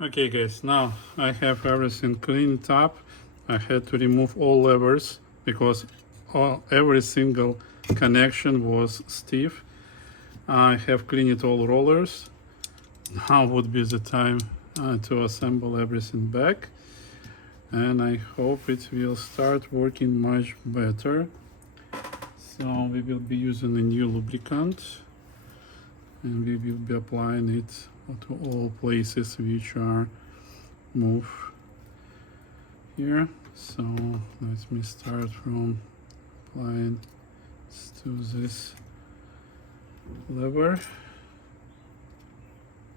Okay guys, now I have everything cleaned up. I had to remove all levers because every single connection was stiff. I have cleaned all rollers. Now would be the time to assemble everything back, and I hope it will start working much better. So we will be using a new lubricant, and we will be applying it to all places which are moved here. So let me start from applying to this lever.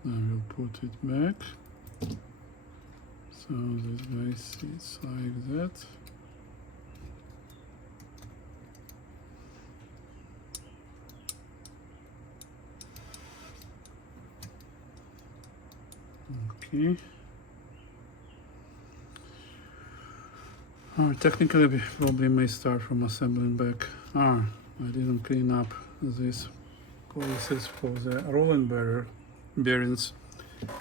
I will put it back. So this guy sits like that. Okay. Technically, we probably may start from assembling back. I didn't clean up these places for the rolling bearings.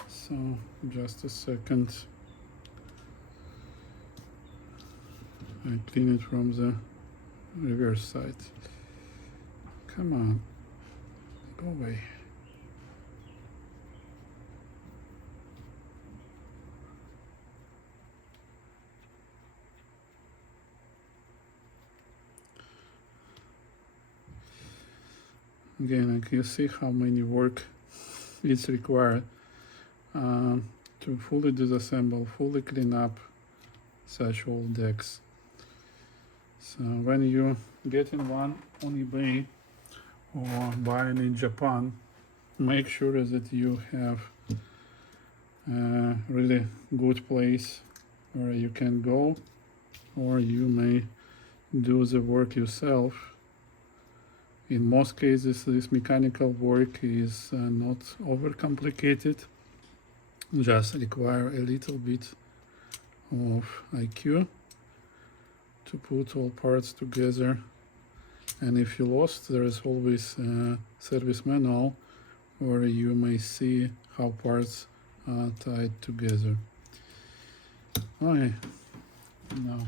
So just a second. I clean it from the reverse side. Come on, go away. Again, like you see how many work is required to fully disassemble, fully clean up such old decks. So when you getting one on eBay or buying in Japan, make sure that you have a really good place where you can go, or you may do the work yourself. In most cases, this mechanical work is not overcomplicated, just require a little bit of IQ to put all parts together. And if you lost, there is always a service manual where you may see how parts are tied together. Okay, now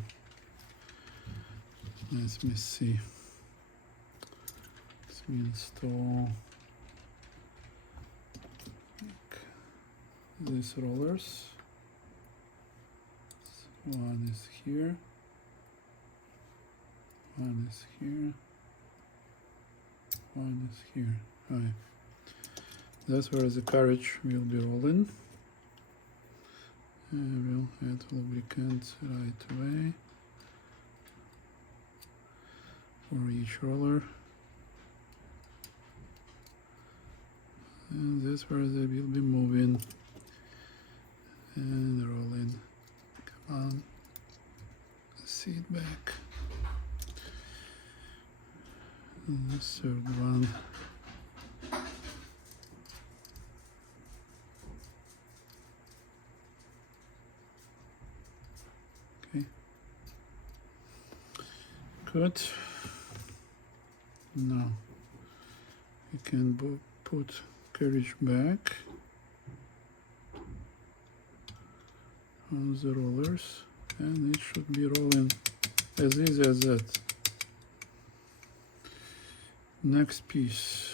let me see. Let me install these rollers. One is here, one is here, one is here. Right. That's where the carriage will be rolling. And we'll add lubricant right away for each roller. And that's where they will be moving and rolling. Come on, sit back. And the third one. Okay, good. Now we can put carriage back on the rollers, and it should be rolling as easy as that. Next piece,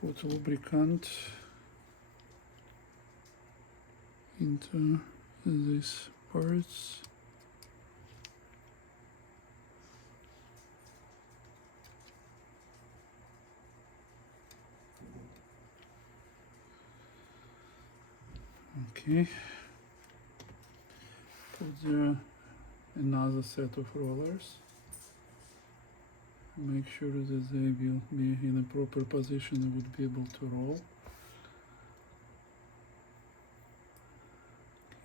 put lubricant into these parts. Okay, put there another set of rollers. Make sure that they will be in a proper position and would be able to roll.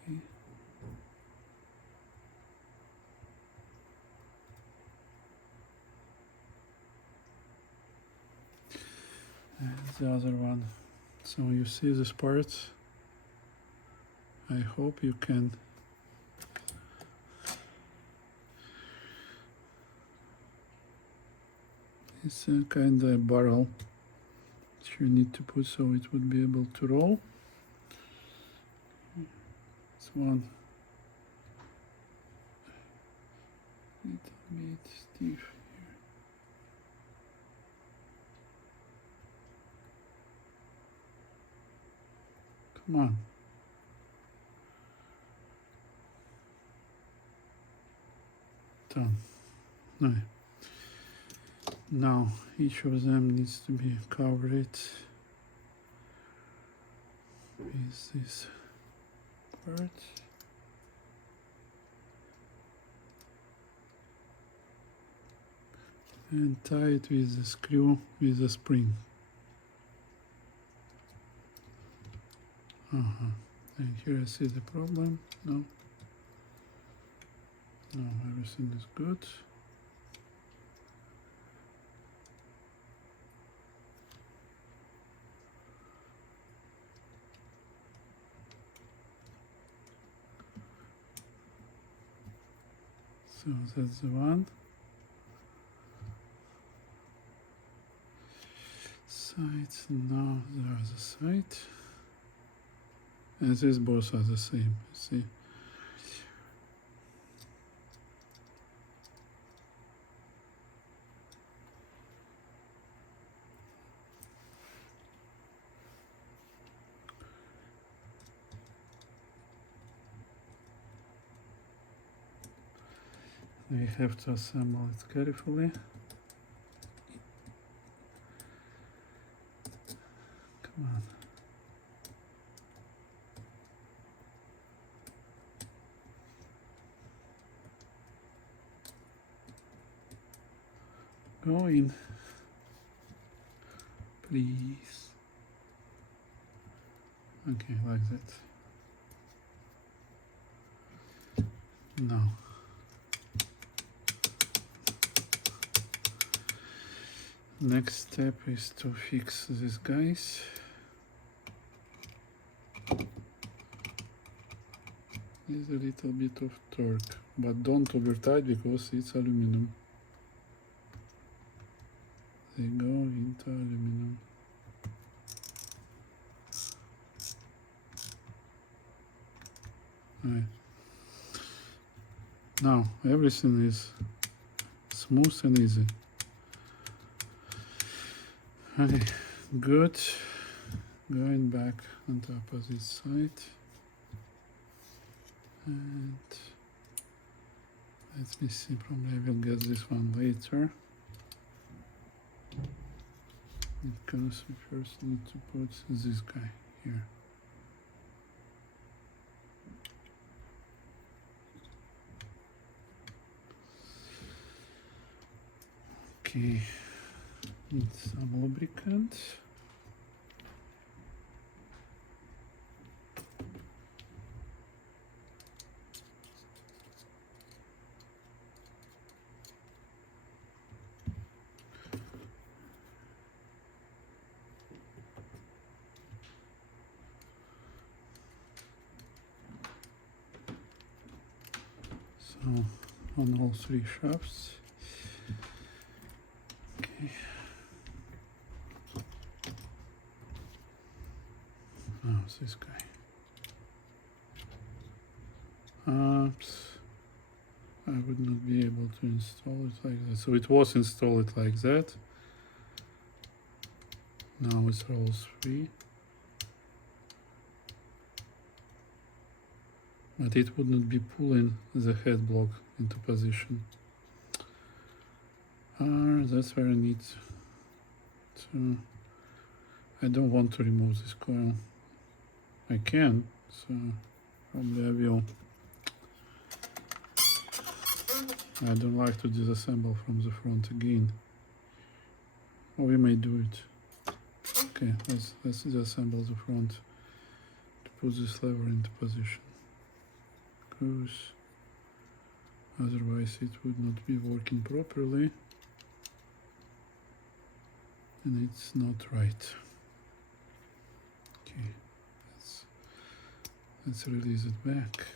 Okay. And the other one. So you see this part. I hope you can it's a kind of barrel that you need to put so it would be able to roll. This one little bit stiff here. Come on. Done. No. Now each of them needs to be covered with this part. And tie it with the screw with a spring. And here I see the problem. No, everything is good. So that's the one. Sides, now the other side. And these both are the same, see. We have to assemble it carefully. Come on. Go in, please. Okay, like that. Now. Next step is to fix these guys. There's a little bit of torque, but don't over tight because it's aluminum. They go into aluminum. Right. Now everything is smooth and easy. Okay, good. Going back on the opposite side. And let me see, probably I will get this one later. Because we first need to put this guy here. Okay, need some lubricant. So on all three shafts. Okay. Now this guy. Oops. I would not be able to install it like that. So it was installed like that. Now it's rolls free. But it would not be pulling the head block into position. That's where I need to. I don't want to remove this coil. I can, so probably I will. I don't like to disassemble from the front again. Or we may do it. Okay, let's disassemble the front to put this lever into position. Because otherwise it would not be working properly. And it's not right. Okay, let's release it back.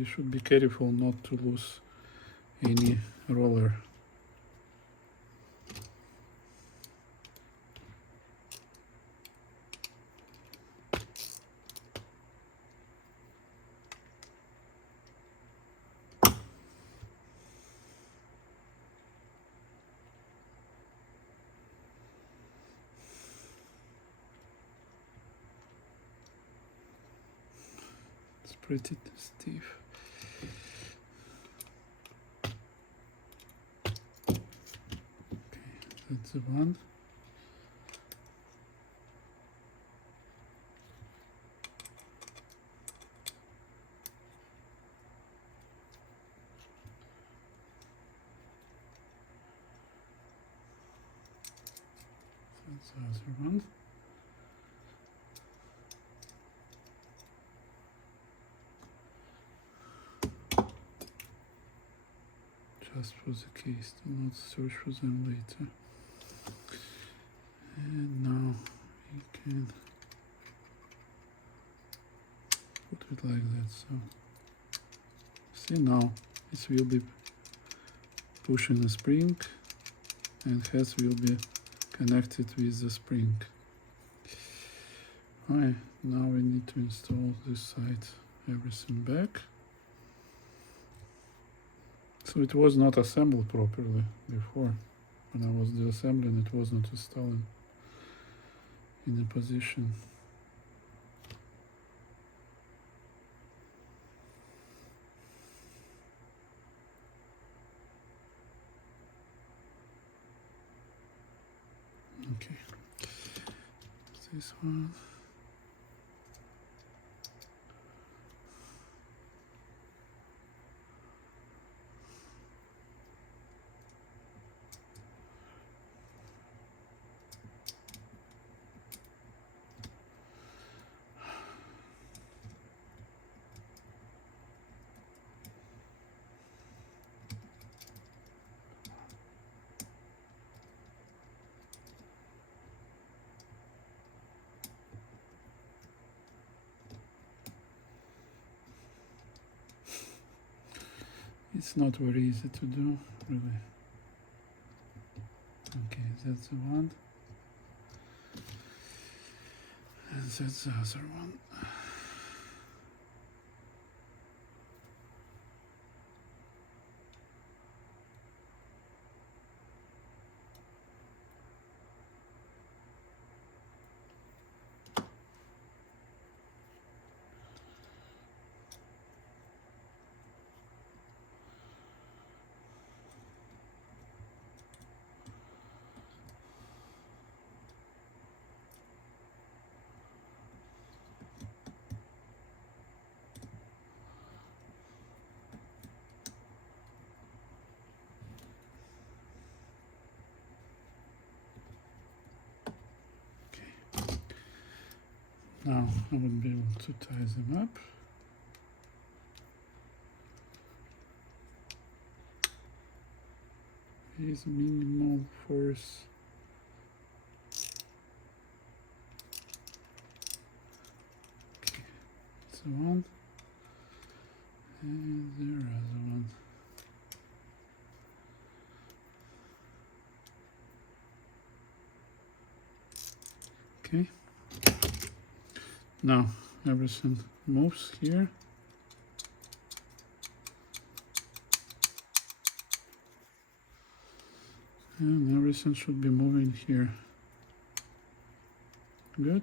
we should be careful not to lose any roller. It's pretty stiff. That's the one. That's the other one. Just for the case, do not search for them later. And now we can put it like that. So see, now it will be pushing the spring and heads will be connected with the spring. Alright, now we need to install this side, everything back. So it was not assembled properly before. When I was disassembling, it was not installing in a position. Okay, this one. It's not very easy to do, really. Okay, that's the one. And that's the other one. Now I would be able to tie them up. With minimal force. Okay, that's the one. And the other one. Okay. Now everything moves here. And everything should be moving here. Good.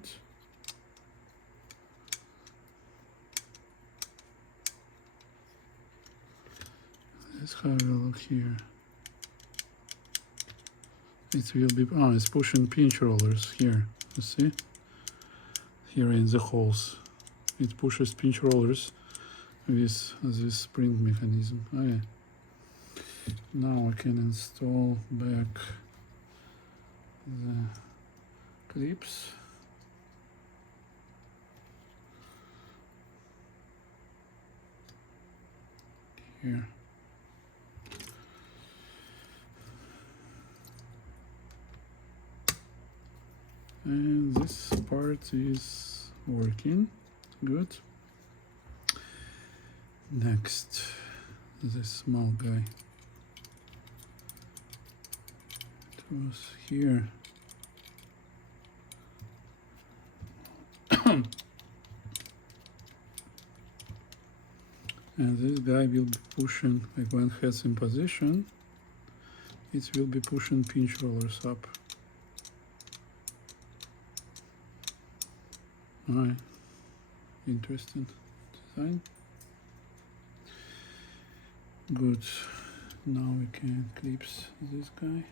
That's how it will look here. It will be, oh, it's pushing pinch rollers here, you see? Here in the holes. It pushes pinch rollers with this spring mechanism. Oh yeah. Now I can install back the clips. Here. And this part is working good. Next, this small guy. It was here. And this guy will be pushing, like when head's in position, it will be pushing pinch rollers up. Alright, interesting design. Good. Now we can clips this guy.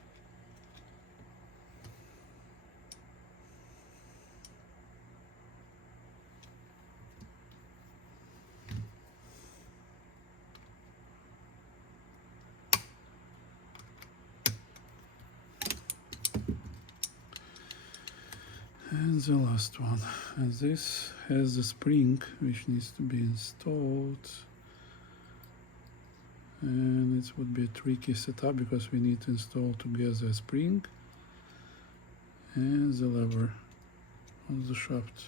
And the last one, and this has a spring which needs to be installed, and it would be a tricky setup because we need to install together a spring and the lever on the shaft.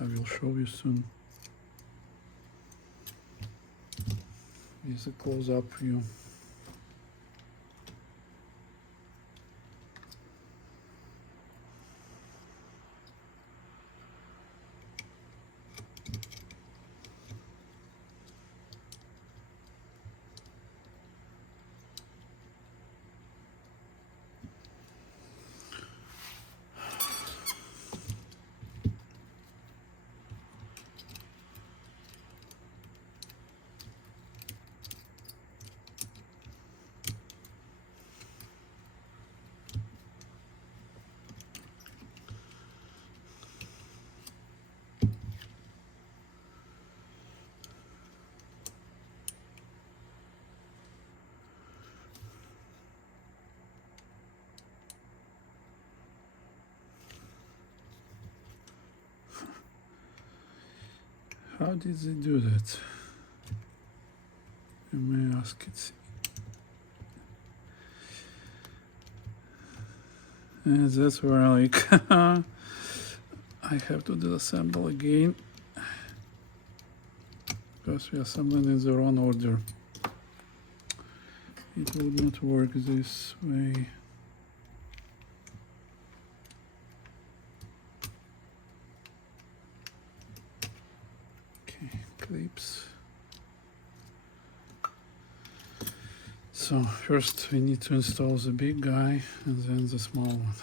I will show you soon. Is a close-up view. How did they do that? You may ask it. And that's where like I have to disassemble again because we are assembling in the wrong order. It would not work this way. Okay, clips. So first we need to install the big guy and then the small one.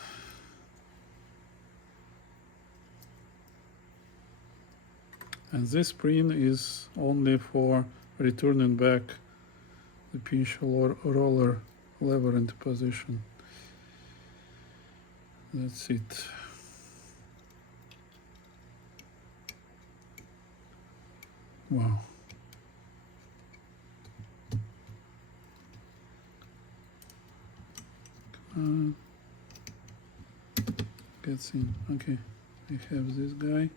And this spring is only for returning back the pinch roller lever into position. That's it. Wow. Gets in. Okay, we have this guy.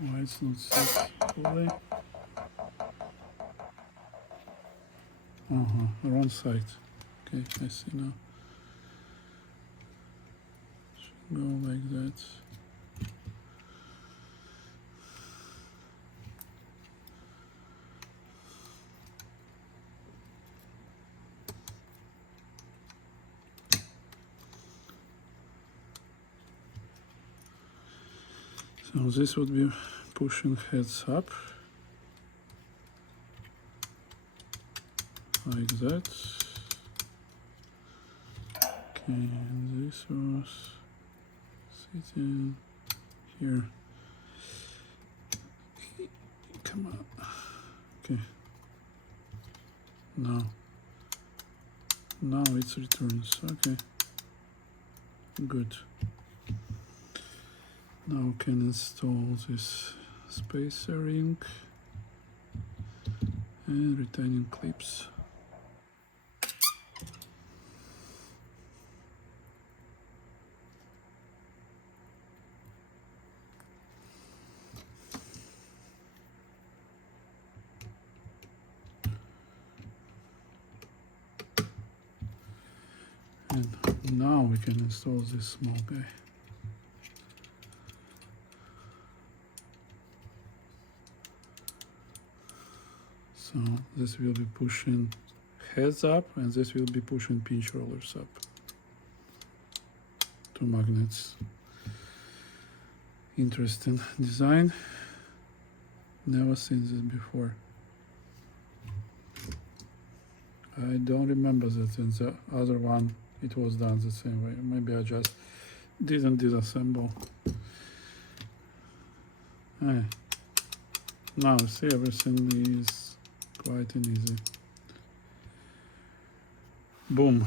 Why it's not set fully? Wrong side. Okay, I see now. Should go like that. So this would be pushing heads up, like that. Okay, and this was sitting here. Come on. Okay. Now it returns. Okay. Good. Now we can install this spacer ring and retaining clips. Now we can install this small guy. So this will be pushing heads up, and this will be pushing pinch rollers up. Two magnets. Interesting design. Never seen this before. I don't remember that in the other one it was done the same way. Maybe I just didn't disassemble. Now see, everything is quite and easy. Boom.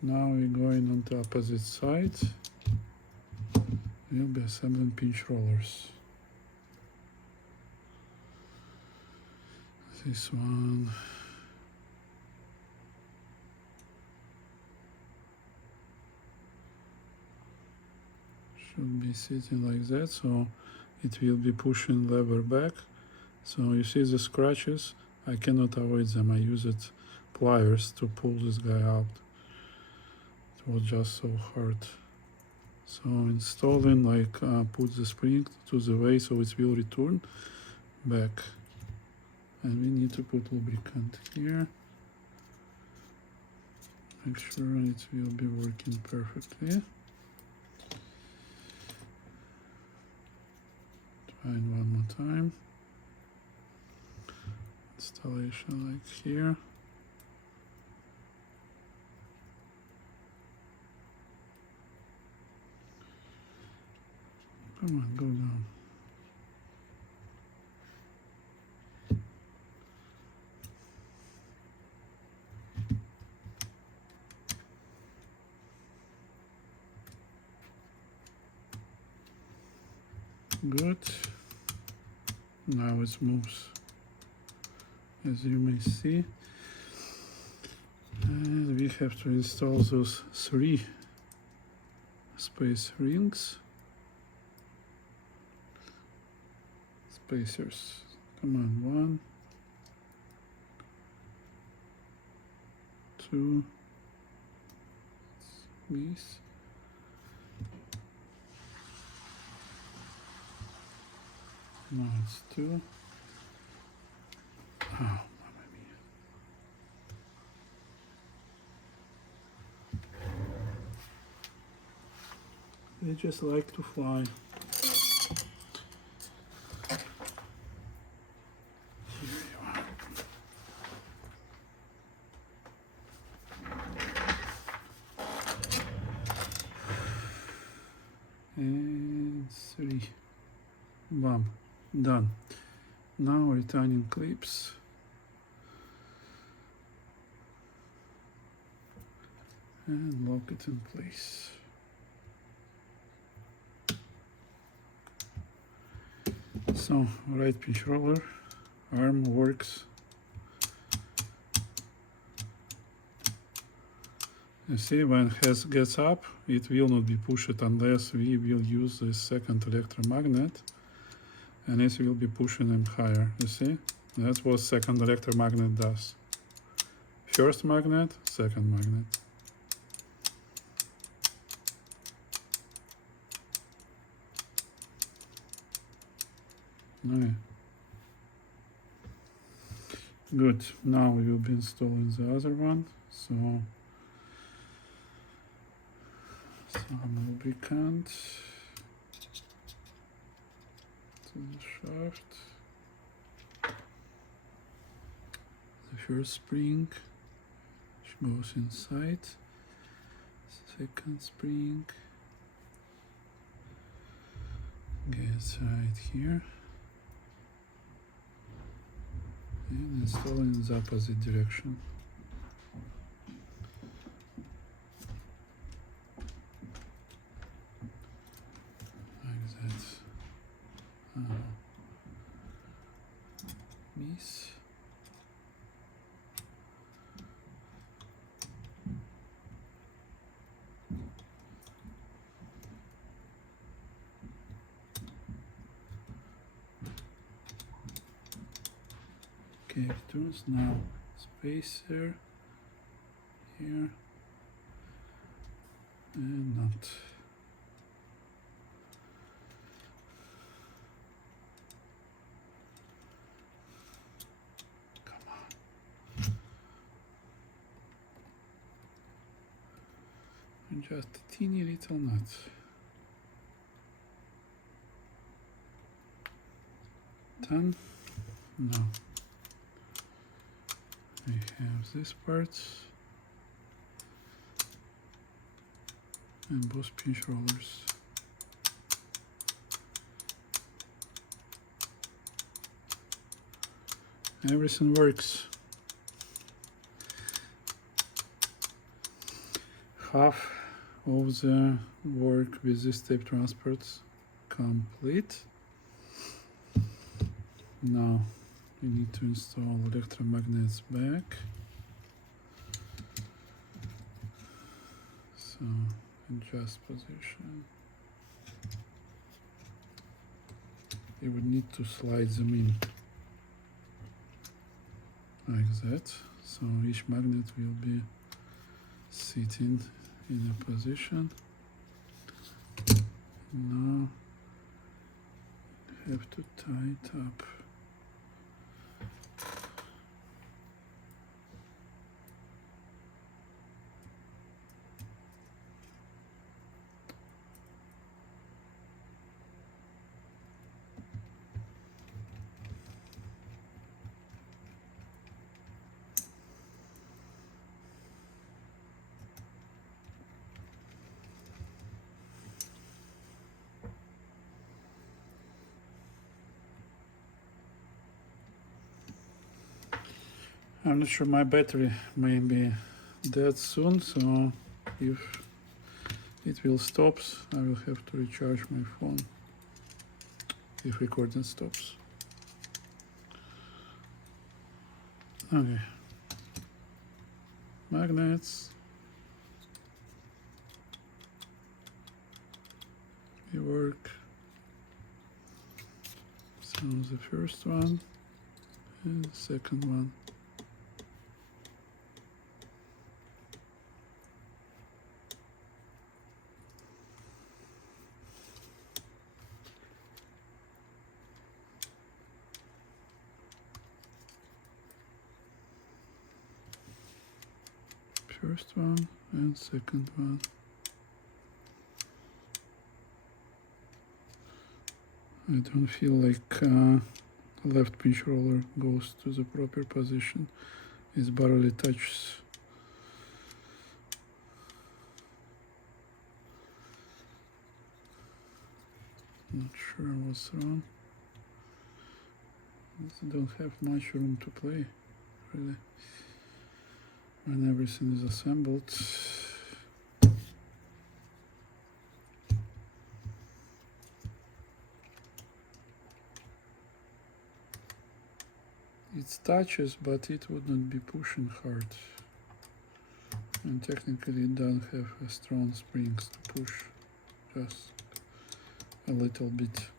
Now we're going on the opposite side. We'll be assembling pinch rollers. This one. Should be sitting like that, so it will be pushing lever back. So you see the scratches? I cannot avoid them. I used pliers to pull this guy out. It was just so hard. So installing, like, put the spring to the way so it will return back. And we need to put lubricant here. Make sure it will be working perfectly. Try it one more time. Installation like here. Come on, go down. Good. Now it moves, as you may see. And we have to install those 3 space rings. Spacers. Come on, 1, 2, these. Now it's 2. Oh, mamma mia. They just like to fly. Here you are. And 3. Bam. Done. Now returning clips. And lock it in place. So, right pinch roller, arm works. You see, when head gets up, it will not be pushed unless we will use this second electromagnet, and it will be pushing them higher. You see, that's what second electromagnet does. First magnet, second magnet. Okay. Good. Now we will be installing the other one. So some lubricant to the shaft. The first spring, which goes inside. Second spring gets right here. And install in the opposite direction. Like that. Miss. Okay, it turns now. spacer here and not. And just a teeny little nut. Done? No. I have this part and both pinch rollers. Everything works. Half of the work with this tape transports complete. Now we need to install electromagnets back. So adjust position. You would need to slide them in like that. So each magnet will be sitting in a position. Now have to tie it up. I'm not sure, my battery may be dead soon, so if it will stop, I will have to recharge my phone if recording stops. Okay. Magnets. They work. So the first one and the second one. First one and second one. I don't feel like left pinch roller goes to the proper position. It barely touches. Not sure what's wrong. I don't have much room to play, really. When everything is assembled. It touches, but it wouldn't be pushing hard. And technically it doesn't have a strong springs to push, just a little bit.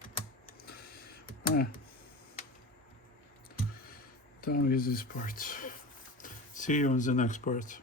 Done with this part. See you on the next part.